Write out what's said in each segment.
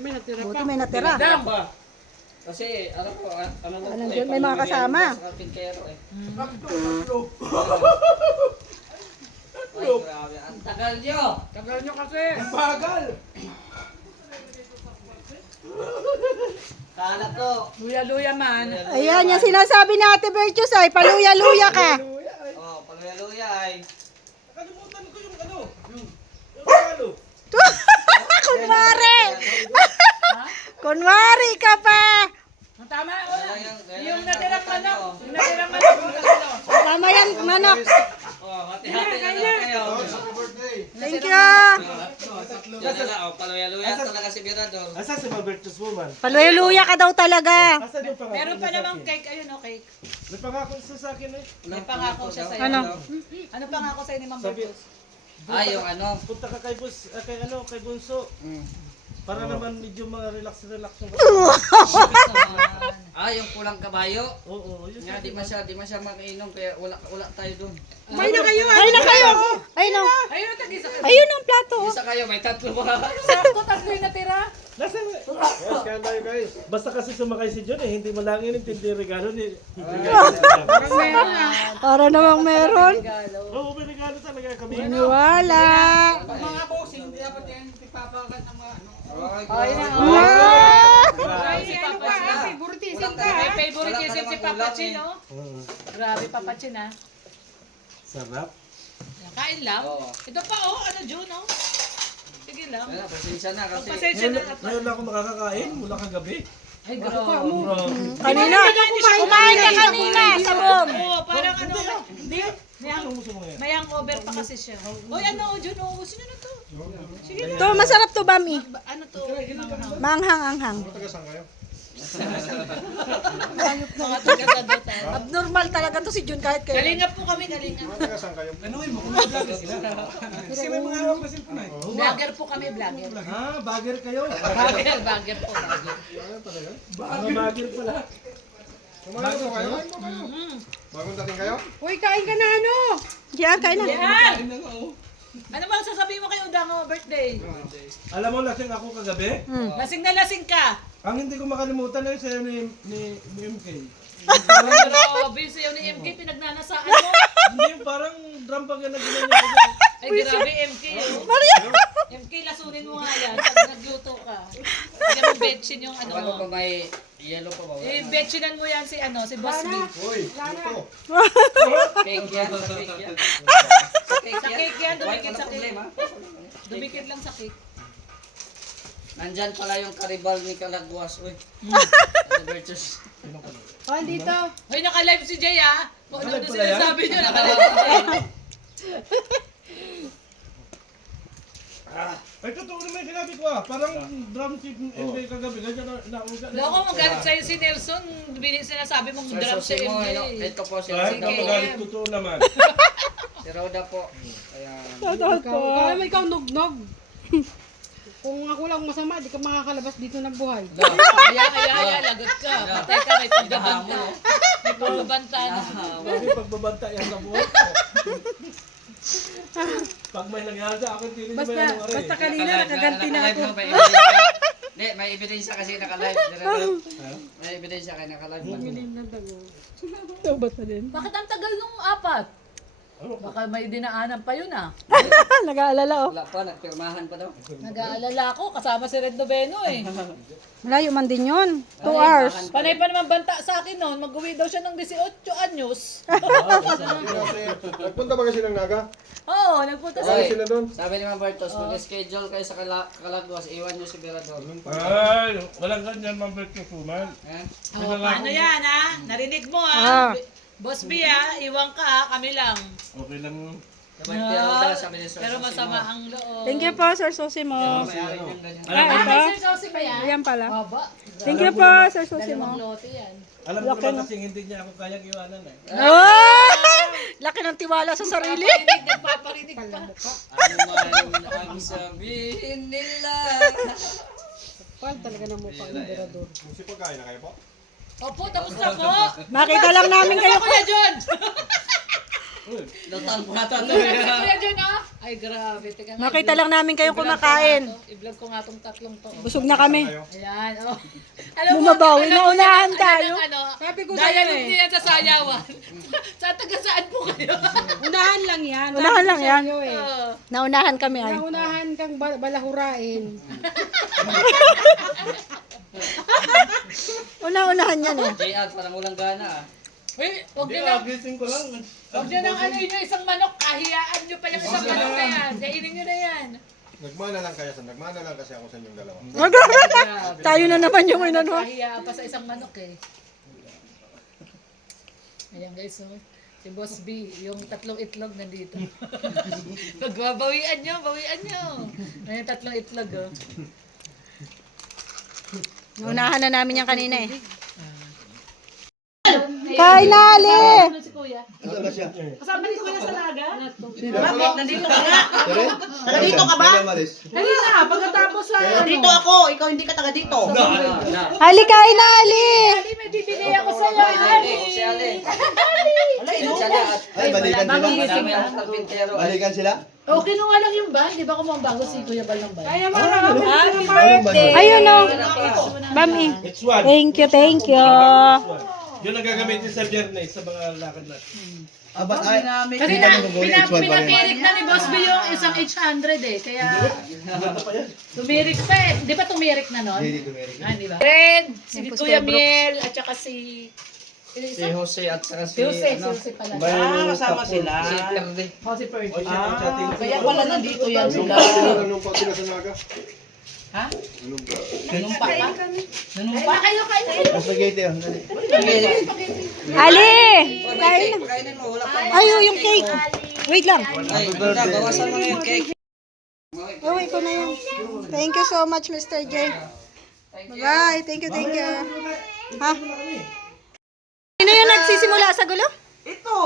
may natira Buti pa. may natira. Dam. Kasi, ano po, ano na Alam po yun, may mga kasama. Sa karpintero eh. Tatlo. Ay, grabe. Ang tagal nyo! Tagal nyo kasi. Ang bagal. Kala ko. Luya-luya man. Ayan, yung sinasabi ni Ate Bertius ay paluya-luya ka. Oh, paluya-luya ay. Nakalimutan ko yung ano. Yung regalo. Kunwari! Kunwari ka pa! Ang tama, wala. Ganyan Yung ang natirang sagutan manok. nyo. Yung natirang manok. Yung tatlo. Tama yan, manok. Oh, hati-hati na lang kayo. Happy birthday. Thank you! Tatlo. Yan na lang, oh, paluya-luya talaga si Mirador. Asan si Malbertus woman? Paluya-luya ka daw talaga. Asan yung pangako Meron pa niya sa namang akin? cake. Ayun, no, cake. May pangako siya sa akin eh. May pangako siya sa'yo. Ano? Ano pangako sa'yo ni Ma'am Sabi, Bertus? Ah, yung ano. punta ka kay Bus, kay Bunso. Para naman medyo relax yung Ah, yung pulang kabayo. Oo, yun. Nga, di masya makainom kaya wala tayo doon. Kumain na kayo. Ay na kayo! Ay na! Ayun, tag-isa kayo. Ayun ang plato. oh. Isa kayo, may tatlo ba? Sakto, tatlo yung natira. Nasaan? Yes, kaya tayo guys. Basta kasi sumakay si John eh, hindi mo lang inintindi yung regalo ni. Parang meron na. Para namang meron. Oo, may regalo talaga kami. Maniwala. Mga bossing, hindi dapat yan ipapakat ng mga ano. Ay, Ah! Ay, si Papa Chin. Favoritism ka. May favoritism si Papa Chin, no? Grabe, Papa Chin, ha? Sarap. Kain lang. Oo. Ito pa, oh. Ano, June, oh. Sige lang. Wala, pasensya na kasi. Pagpasensya na. Ngayon lang ako makakakain mula kagabi. Ay, grabe. Kanina, kumain ka kanina sa room. Oo, parang ano. Hindi. Ano gusto mo ngayon? May hangover pa kasi siya. Uy, ano, June, oh. Sino na to? Sige na. To, masarap to, Bami. Ano to? Manghang-anghang. Tagasan kayo? Mga taga-sagutan. Abnormal talaga to si Jun kahit kayo. Kalingap po kami, kalingap. Tagasan kayo? Anuin mo kung mag-vlog sila. Kasi may mga hawak na cellphone eh. Vlogger po kami, vlogger. Ah, bagger kayo. Vlogger po, vlogger. Mga bagger pala. Kumain po kayo? Bagong dating kayo? Uy, kain ka na ano? Yan, kain na. Yan! Ano ba ang sasabihin mo kay Udang birthday? Alam mo, lasing ako kagabi. Lasing na lasing ka. Ang hindi ko makalimutan na yun sa'yo ni MK. Grabe, sa'yo ni MK, pinagnanasaan mo. Hindi yung parang drum bag na ginawa niya. Ay, grabe, MK. Oh. MK, lasunin mo nga yan pag nagluto ka. Hindi mo betchin yung ano Ano mo. pa may yellow pa ba? Eh, betchinan mo yan si ano, si Boss B. Uy, ito. Cake yan, sa cake yan. Sa cake yan, dumikit Wala sa cake. problema. Dumikit lang sa cake. Nandyan pala yung karibal ni Kalagwas. Uy. Bertus. Hoy, naka-live si Jay, ha? Kung ano Naka-live pala yan? sinasabi niyo, naka-live si Jay. Ay, totoo naman yung sinabi ko ah. Parang drum si MK kagabi. Ganyan na nauga. Loko, magalit sa'yo si Nelson. Sinasabi mong drop si Mo, MJ. ito po si Ay, Roda po. napagalit totoo naman. Si Roda po. Ayan. Kaya mo ikaw nugnog. Kung ako lang masama, di ka makakalabas dito ng buhay. Kaya, lagot ka. Patay ka, may pagbabanta. May pagbabanta na. Bakit pagbabanta yan sa buhay ko? Pag may nangyari sa akin, tinin mo yan ang Basta kanina nakaganti na ako. Hindi, may ebidensya kasi naka-live. May ebidensya kayo naka-live. Bakit ang tagal nung apat? Baka may dinaanan pa yun, ah. Nag-aalala, oh. Wala pa, nagpirmahan pa daw. Nag-aalala ako, kasama si Red Noveno, eh. Malayo man din yun. 2 hours. Panay pa naman banta sa akin noon, mag-uwi daw siya ng 18 anyos. Nagpunta ba kasi ng Naga? Oo, nagpunta sa... Oy, Sila doon? sabi ni Ma'am Bertos, mag-schedule kayo sa Kalagwas, iwan nyo si Mirador. Ay, walang ganyan, Ma'am Bertus woman. Eh? Oh, paano yan, ha? Narinig mo, ha? Ah. Boss B, ha? Iwan ka, ha? Kami lang. Okay lang. Sabi ni Roda, sabi ni Sir Pero Sosimo. masama ang loob. Thank you po, Sir Sosimo. May-ari yung ganyan. Alam mo Ah, ba? may Sir ba yan? Ayan pala. Baba. Thank you po, Sir Sosimo. Dalawang lote yan. Alam mo naman kasi hindi niya ako kayang iwanan eh. Oh! Laki ng tiwala sa sarili. Nagpaparinig pa. Ano man ang sabihin nila. Pal talaga ng mukha ng Mirador. Musi po kain na kayo po? Opo, tapos na po. Nakita lang namin kayo. Kuya John. Lutang pa ata to. Kuya John, ha? Ay, grabe. Teka nga, Nakita i-vlog- lang namin kayong i-vlog ko kumakain. nga to. I-vlog ko nga tong tatlong to. Busog na kami. Ayan, oh. Bumabawi na, alam mo unahan yan, tayo. Sabi ko sa'yo Dialogue eh. niya sa sayawan. Sa taga saan po kayo? Unahan lang yan. Unahan lang yan. Oo. Naunahan kami ay. Naunahan kang balahurain. Una-unahan yan eh. JR, parang walang gana ah. Uy, huwag Hindi, niyo na. gising ko lang. Huwag niyo nang ano yun, isang manok. Kahiyaan niyo pa yung isang manok na yan. Kainin niyo na yan. Nagmana lang kasi ako sa inyong dalawa. Grabe. Tayo na naman yung inano. Kahiyaan pa sa isang manok eh. Ayan guys, oh. Si Boss B, yung tatlong itlog nandito. Pagbabawian nyo, bawian nyo. Ayan, tatlong itlog, oh. Naunahan na namin yan kanina eh. Kain na, Ali! Ano si Kuya? Ano ba siya? Kasama ni Kuya sa laga? Bakit? Nandito ka nga. Nandito ka ba? Kanina, pagkatapos sa... Dito ako. Ikaw hindi ka taga dito. Ali, kain na, Ali! Ali, may bibigay ako sa'yo, Ali. Si Ale. Alay, no? Ay, balikan sila. Madami ang karpintero. Balikan sila? Okay, nung lang yung ban. Di ba kumambago si Kuya Bal ng ban? Kaya mo Happy birthday! Ayun o. Mami. It's one. Thank you, thank you. Yun ang gagamitin sa biyernes sa mga lakad natin. Aba, ay. Kasi pinapirik na ni Boss B yung isang 800 eh. Kaya tumirik pa eh. Di ba tumirik na nun? Hindi tumirik. Ah, di ba? Red, si Kuya Miel, at saka si... Si Jose at saka Si Jose, ano, si Jose pala. Kasama sila. si Perde. Oh, si Fergie. Kaya pala nandito yan sila. Anong pa sila sa naga? Ha? Nanumpa ka? Nanumpa kayo, kayo. Spaghetti ah. Dali. Ali! Kain na. Kainin mo, wala pa. Ay, yung cake. Wait lang. Ay, ganda, bawasan mo na yung cake. Uwi ko na yun. Thank you so much, Mr. J. Bye. Thank you, thank you. Ha? Sino yung nagsisimula sa gulo? Ito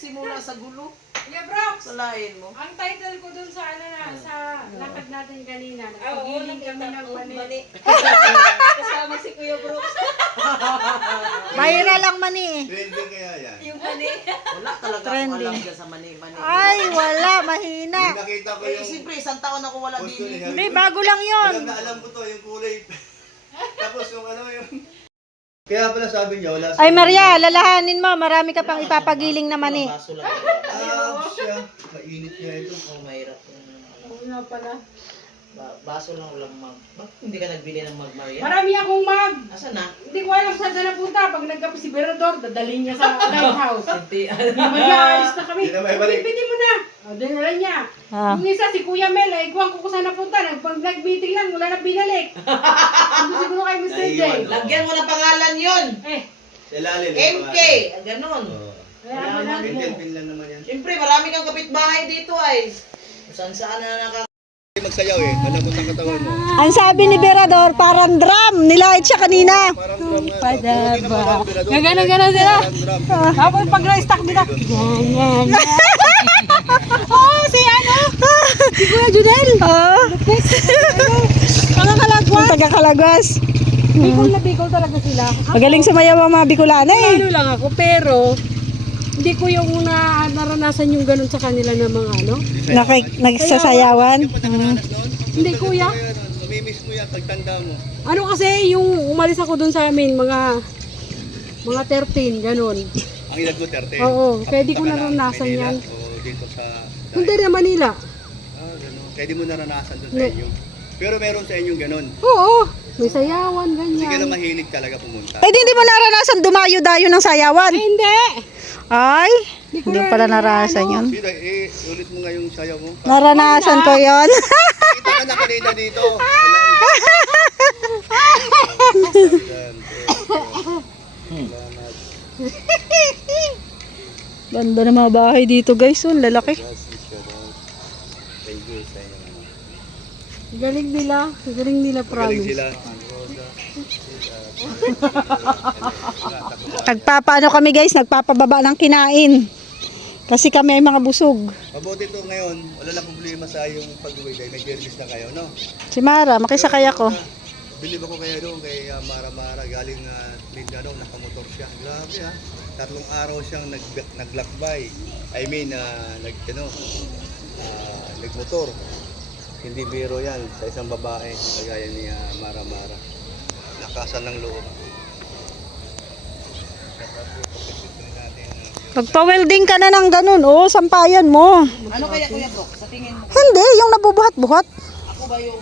simula sa gulo. Yeah, bro. Salain mo. Ang title ko dun sa ano na, sa lakad natin kanina. Nagpagiling kami ng mani. Kasama si Kuya Brooks. Viral lang mani eh. Trending kaya yan. Wala talaga akong alam dyan sa mani-mani. Ay, wala. Mahina. Nakita ko Eh, yung siyempre, isang taon ako wala post ko din. niya. Hindi, bago lang yon. Alam na alam ko to, yung kulay. Tapos yung ano yung... Kaya pala sabi niya, wala Ay, Maria, lalahanin mo. Marami ka pang ipapagiling na mani. Baso lang. siya. Mainit niya ito. Oh, mahirap. Ano pala? Baso lang walang mag. Bakit hindi ka nagbili ng mag, Maria? Marami akong mag. Asan na? Hindi ko alam saan na napunta. Pag nagkape si Berador, dadalhin niya sa lighthouse. Hindi. Mag-aalis na kami. Hindi na may balik. Pwede mo na. O, dinala niya. Ah. Yung isa, si Kuya Mel, ay kuwang ko kung saan napunta. Pag nag-meeting lang, wala na binalik. Ano siguro kay Mr. J? Naiwan. Lagyan mo ng pangalan yon. Eh, Sa ilalim. MK. Ganon. kaya mo na. Pin lang naman yan. Siyempre, marami kang kapitbahay dito ay. Kung saan na Magsayaw eh. Malambot ang katawan mo. Ang sabi ni Berador, parang drum. Nilait siya kanina. Parang drum nga. Padaba. Gano'n sila. Parang drum. Tapos pag na-stack nila. Ganyan. Oh, si ano? Si Kuya Junel. Oh. Taga-Kalagwas. Taga-Kalagwas. Bicol na Bicol talaga sila. Magaling sumayaw ang mga Bicolana eh. Ano lang ako, pero hindi ko yung naranasan yung ganun sa kanila na mga ano. Nagsasayawan. Hindi kuya. Mamimiss mo yan pagtanda mo. Ano kasi yung umalis ako dun sa amin, mga 13, ganun. Ang edad mo 30. Oo, kaya di ko naranasan yan. O dito sa... Hindi na Manila. Gano'n. Kaya di mo naranasan doon sa Ne. inyo. Pero meron sa inyong gano'n. Oo, may sayawan, Hindi ka na ganyan. mahilig talaga pumunta. Ay, hindi mo naranasan dumayo-dayo ng sayawan. Ay, hindi. Ay, hindi pala naranasan yun. Sino, ulit mo nga yung sayaw mo. Naranasan ko yon. Kita ka na kanina dito. Ganda ng mga bahay dito guys, oh, lalaki. Thank you sa inyo. Galing nila, Galing promise. sila. Nagpapaano kami guys, nagpapababa ng kinain. Kasi kami ay mga busog. Mabuti to ngayon, wala lang problema sa yung pag-uwi dahil may service na kayo, no? Si Mara, makisakay ako. Bilib ako kaya doon kay Mara galing Mindanao, nakamotor siya. Grabe ha. 3 araw siyang naglakbay. I mean, nagmotor. Hindi biro yan sa isang babae, kagaya ni Mara Mara. Lakasan ng loob. Magpa-welding ka na ng ganun, oh, sampayan mo. Ano kaya Kuya Brooke? Sa tingin mo, Hindi, yung nabubuhat-buhat. ako ba yung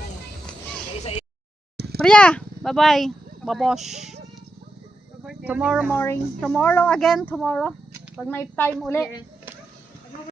Maria, bye-bye. Babosh. Tomorrow morning. Tomorrow again, tomorrow. Pag may time uli.